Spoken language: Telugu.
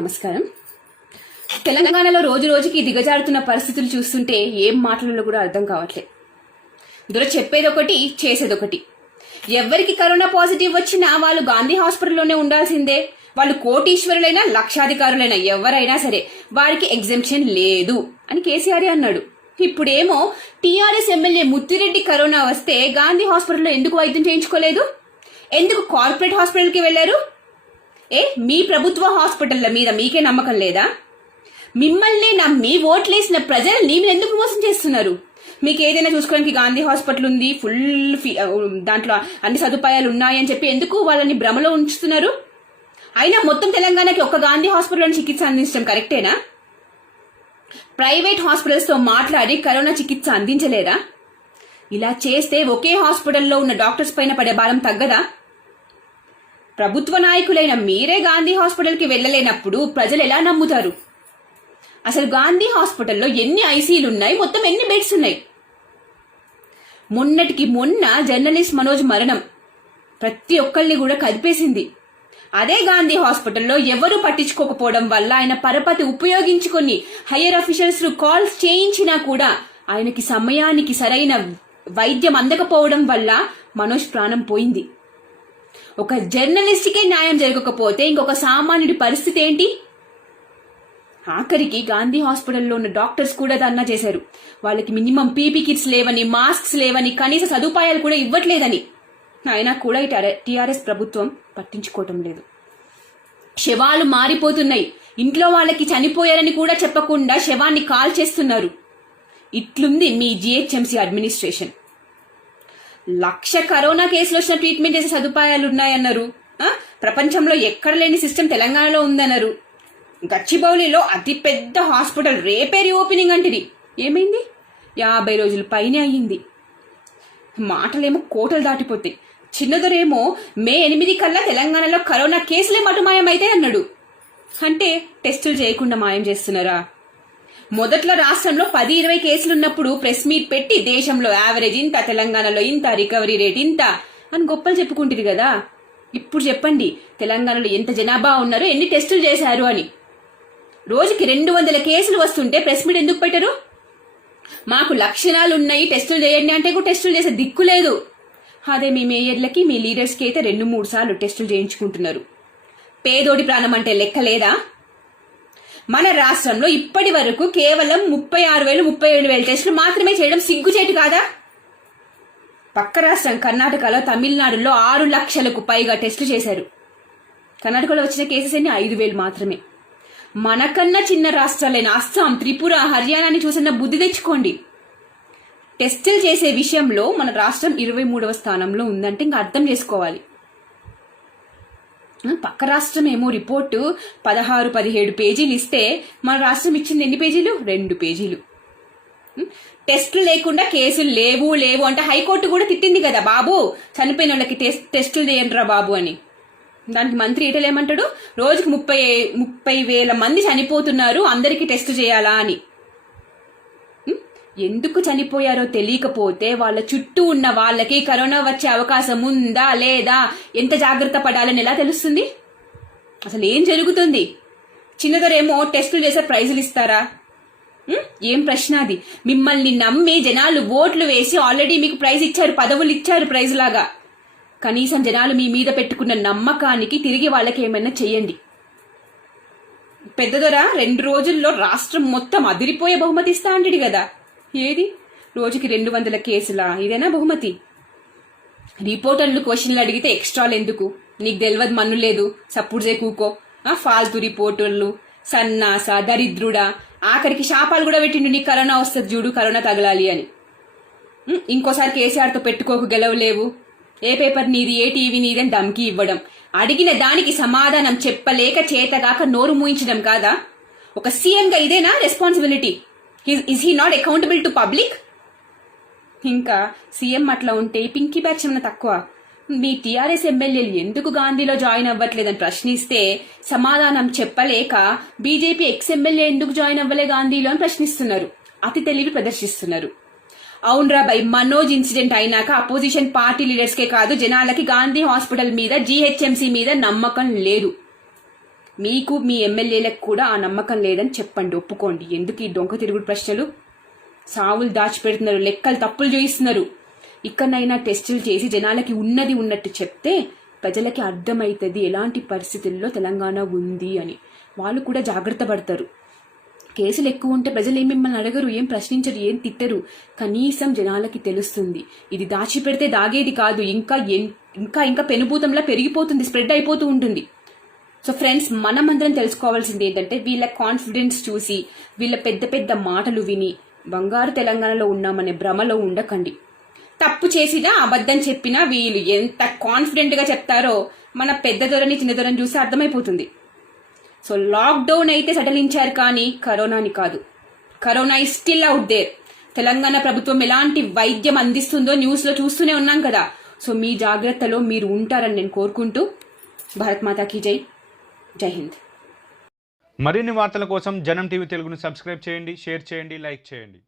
నమస్కారం. తెలంగాణలో రోజు రోజుకి దిగజారుతున్న పరిస్థితులు చూస్తుంటే ఏం మాటలలో కూడా అర్థం కావట్లే. ఇందులో చెప్పేది ఒకటి ఎవరికి కరోనా పాజిటివ్ వచ్చినా వాళ్ళు గాంధీ హాస్పిటల్లోనే ఉండాల్సిందే. వాళ్ళు కోటీశ్వరులైనా లక్షాధికారులైనా ఎవరైనా సరే వారికి ఎగ్జెంప్షన్ లేదు అని కేసీఆర్ అన్నాడు. ఇప్పుడేమో టీఆర్ఎస్ ఎమ్మెల్యే ముత్తిరెడ్డి కరోనా వస్తే గాంధీ హాస్పిటల్లో ఎందుకు వైద్యం చేయించుకోలేదు? ఎందుకు కార్పొరేట్ హాస్పిటల్కి వెళ్ళారు ఏ? మీ ప్రభుత్వ హాస్పిటల్ల మీద మీకే నమ్మకం లేదా? మిమ్మల్ని నమ్మి ఓట్లేసిన ప్రజల్ని మీరు ఎందుకు మోసం చేస్తున్నారు? మీకు ఏదైనా చూసుకోవడానికి గాంధీ హాస్పిటల్ ఉంది ఫుల్ ఫీ దాంట్లో అన్ని సదుపాయాలు ఉన్నాయని చెప్పి ఎందుకు వాళ్ళని భ్రమలో ఉంచుతున్నారు? అయినా మొత్తం తెలంగాణకి ఒక్క గాంధీ హాస్పిటల్లో చికిత్స అందించడం కరెక్టేనా? ప్రైవేట్ హాస్పిటల్స్తో మాట్లాడి కరోనా చికిత్స అందించలేదా? ఇలా చేస్తే ఒకే హాస్పిటల్లో ఉన్న డాక్టర్స్ పైన పడే భారం తగ్గదా? ప్రభుత్వ నాయకులైన మీరే గాంధీ హాస్పిటల్కి వెళ్ళలేనప్పుడు ప్రజలు ఎలా నమ్ముతారు? అసలు గాంధీ హాస్పిటల్లో ఎన్ని ఐసీలు ఉన్నాయి? మొత్తం ఎన్ని బెడ్స్ ఉన్నాయి? మొన్నటికి మొన్న జర్నలిస్ట్ మనోజ్ మరణం. ప్రతి ఒక్కరిని కూడా కదిపేసింది. అదే గాంధీ హాస్పిటల్లో ఎవరు పట్టించుకోకపోవడం వల్ల ఆయన పరపతి ఉపయోగించుకొని హయ్యర్ అఫీషియల్స్ కాల్స్ చేయించినా కూడా ఆయనకి సమయానికి సరైన వైద్యం అందకపోవడం వల్ల మనోజ్ ప్రాణం పోయింది. ఒక జర్నలిస్ట్కే న్యాయం జరగకపోతే ఇంకొక సామాన్యుడి పరిస్థితి ఏంటి? ఆఖరికి గాంధీ హాస్పిటల్లో ఉన్న డాక్టర్స్ కూడా ధర్నా చేశారు. వాళ్ళకి మినిమం పీపీ కిట్స్ లేవని మాస్క్స్ లేవని కనీస సదుపాయాలు కూడా ఇవ్వట్లేదని. అయినా కూడా ఇటు టీఆర్ఎస్ ప్రభుత్వం పట్టించుకోవటం లేదు. శవాలు మారిపోతున్నాయి. ఇంట్లో వాళ్ళకి చనిపోయారని కూడా చెప్పకుండా శవాన్ని కాల్ చేస్తున్నారు ఇట్లుంది మీ జిహెచ్ఎంసీ అడ్మినిస్ట్రేషన్. లక్ష కరోనా కేసులు వచ్చిన ట్రీట్మెంట్ చేసే సదుపాయాలు ఉన్నాయన్నారు. ప్రపంచంలో ఎక్కడ లేని సిస్టమ్ తెలంగాణలో ఉందన్నారు. గచ్చిబౌలిలో అతిపెద్ద హాస్పిటల్ రేపే రీఓపెనింగ్ అంటిది. ఏమైంది? యాభై రోజులు పైనే అయ్యింది. మాటలేమో కోటలు దాటిపోతాయి. చిన్నదొరేమో మే ఎనిమిది కల్లా తెలంగాణలో కరోనా కేసులే మటుమాయమైతే అన్నాడు అంటే టెస్టులు చేయకుండా మాయం చేస్తున్నారా? మొదట్లో రాష్ట్రంలో పది ఇరవై కేసులు ఉన్నప్పుడు ప్రెస్ మీట్ పెట్టి దేశంలో యావరేజ్ ఇంత తెలంగాణలో ఇంత రికవరీ రేట్ ఇంత అని గొప్పలు చెప్పుకుంటుంది కదా. ఇప్పుడు చెప్పండి తెలంగాణలో ఎంత జనాభా ఉన్నారో ఎన్ని టెస్టులు చేశారు అని. రోజుకి రెండు వందల కేసులు వస్తుంటే ప్రెస్ మీట్ ఎందుకు పెట్టరు? మాకు లక్షణాలు ఉన్నాయి టెస్టులు చేయండి అంటే కూడా టెస్టులు చేసే దిక్కు లేదు. అదే మీ మేయర్లకి మీ లీడర్స్కి అయితే రెండు మూడు సార్లు టెస్టులు చేయించుకుంటున్నారు. పేదోడి ప్రాణం అంటే లెక్క లేదా మన రాష్ట్రంలో ఇప్పటి వరకు కేవలం ముప్పై ఆరు వేలు ముప్పై ఏడు వేల టెస్టులు మాత్రమే చేయడం సిగ్గుచేటు కాదా? పక్క రాష్ట్రం కర్ణాటకలో తమిళనాడులో ఆరు లక్షలకు పైగా టెస్టులు చేశారు. కర్ణాటకలో వచ్చిన కేసెస్ అన్ని ఐదు వేలు మాత్రమే. మనకన్నా చిన్న రాష్ట్రాలైన అస్సాం త్రిపుర హర్యానాని చూసిన బుద్ధి తెచ్చుకోండి. టెస్టులు చేసే విషయంలో మన రాష్ట్రం ఇరవై మూడవ స్థానంలో ఉందంటే ఇంకా అర్థం చేసుకోవాలి. పక్క రాష్ట్రం ఏమో రిపోర్టు. పదహారు పదిహేడు పేజీలు ఇస్తే మన రాష్ట్రం ఇచ్చింది ఎన్ని పేజీలు? రెండు పేజీలు. టెస్టులు లేకుండా కేసులు లేవు లేవు అంటే హైకోర్టు కూడా తిట్టింది కదా బాబు. చనిపోయిన వాళ్ళకి టెస్ట్ టెస్టులు చేయండిరా బాబు అని. దానికి మంత్రి ఈటలు ఏమంటాడు రోజుకి ముప్పై ముప్పై వేల మంది చనిపోతున్నారు అందరికీ టెస్ట్ చేయాలా అని. ఎందుకు చనిపోయారో తెలియకపోతే వాళ్ళ చుట్టూ ఉన్న వాళ్ళకి కరోనా వచ్చే అవకాశం ఉందా లేదా? ఎంత జాగ్రత్త పడాలని ఎలా తెలుస్తుంది? అసలు ఏం జరుగుతుంది? చిన్నదరేమో టెస్టులు చేసే ప్రైజులు ఇస్తారా? ఏం ప్రశ్న అది? మిమ్మల్ని నమ్మి జనాలు ఓట్లు వేసి ఆల్రెడీ మీకు ప్రైజ్ ఇచ్చారు పదవులు ఇచ్చారు ప్రైజ్ లాగా. కనీసం జనాలు మీ మీద పెట్టుకున్న నమ్మకానికి తిరిగి వాళ్ళకి ఏమైనా చెయ్యండి. పెద్దదొర రెండు రోజుల్లో రాష్ట్రం మొత్తం అదిరిపోయే బహుమతి ఇస్తా అంటాడు కదా. ఏది? రోజుకి రెండు వందల కేసులా? ఇదేనా బహుమతి? రిపోర్టర్లు క్వశ్చన్లు అడిగితే ఎక్స్ట్రాలు ఎందుకు నీకు తెలియదు మన్ను లేదు. సప్పుడుజే కూకో. ఆ ఫాల్తు రిపోర్టర్లు. సన్నాస దరిద్రుడా. ఆఖరికి శాపాలు కూడా పెట్టిండు నీకు కరోనా వస్తుంది చూడు కరోనా తగలాలి అని. ఇంకోసారి కేసీఆర్తో పెట్టుకోకు గెలవలేవు ఏ పేపర్ నీది ఏ టీవీ నీది అని దమ్కి ఇవ్వడం. అడిగిన దానికి సమాధానం చెప్పలేక చేతగాక నోరు మూయించడం కాదా? ఒక సీఎంగా ఇదేనా? Responsibility. Is he not accountable to public ఇంకా సీఎం అట్లా ఉంటే పింకీ బ్యాచ్ ఏమైనా తక్కువ? మీ టీఆర్ఎస్ ఎమ్మెల్యేలు ఎందుకు గాంధీలో జాయిన్ అవ్వట్లేదని ప్రశ్నిస్తే సమాధానం చెప్పలేక బీజేపీ ఎక్స్ ఎమ్మెల్యే ఎందుకు జాయిన్ అవ్వలే గాంధీలో అని ప్రశ్నిస్తున్నారు. అతి తెలివి ప్రదర్శిస్తున్నారు. అవునరా బై మనోజ్ ఇన్సిడెంట్ అయినాక అపోజిషన్ పార్టీ లీడర్స్కే కాదు జనాలకి గాంధీ హాస్పిటల్ మీద జీహెచ్ఎంసీ మీద నమ్మకం లేదు. మీకు మీ ఎమ్మెల్యేలకు కూడా ఆ నమ్మకం లేదని చెప్పండి ఒప్పుకోండి. ఎందుకు ఈ డొంక తిరుగుడు ప్రశ్నలు? సావులు దాచిపెడుతున్నారు లెక్కలు తప్పులు చేయిస్తున్నారు. ఇక్కడనైనా టెస్టులు చేసి జనాలకి ఉన్నది ఉన్నట్టు చెప్తే ప్రజలకి అర్థమవుతుంది ఎలాంటి పరిస్థితుల్లో తెలంగాణ ఉంది అని. వాళ్ళు కూడా జాగ్రత్త పడతారు. కేసులు ఎక్కువ ఉంటే ప్రజలు ఏం మిమ్మల్ని అడగరు ఏం ప్రశ్నించరు ఏం తిట్టరు. కనీసం జనాలకి తెలుస్తుంది. ఇది దాచిపెడితే దాగేది కాదు. ఇంకా ఇంకా ఇంకా పెనుభూతంలా పెరిగిపోతుంది స్ప్రెడ్ అయిపోతూ ఉంటుంది. సో ఫ్రెండ్స్ మనం అందరం తెలుసుకోవాల్సింది ఏంటంటే వీళ్ళ కాన్ఫిడెన్స్ చూసి వీళ్ళ పెద్ద పెద్ద మాటలు విని బంగారు తెలంగాణలో ఉన్నామనే భ్రమలో ఉండకండి. తప్పు చేసినా అబద్ధం చెప్పినా వీళ్ళు ఎంత కాన్ఫిడెంట్గా చెప్తారో మన పెద్ద దొరని చిన్న దొరని చూసి అర్థమైపోతుంది. సో లాక్డౌన్ అయితే సడలించారు కానీ కరోనాని కాదు. Corona is still out there Telangana ప్రభుత్వం ఎలాంటి వైద్యం అందిస్తుందో న్యూస్లో చూస్తూనే ఉన్నాం కదా. సో మీ జాగ్రత్తలో మీరు ఉంటారని నేను కోరుకుంటూ భారత్ మాతాకి జై. జై హింద్. మరిన్ని వార్తల కోసం జనం టీవీ తెలుగును సబ్స్క్రైబ్ చేయండి షేర్ చేయండి లైక్ చేయండి.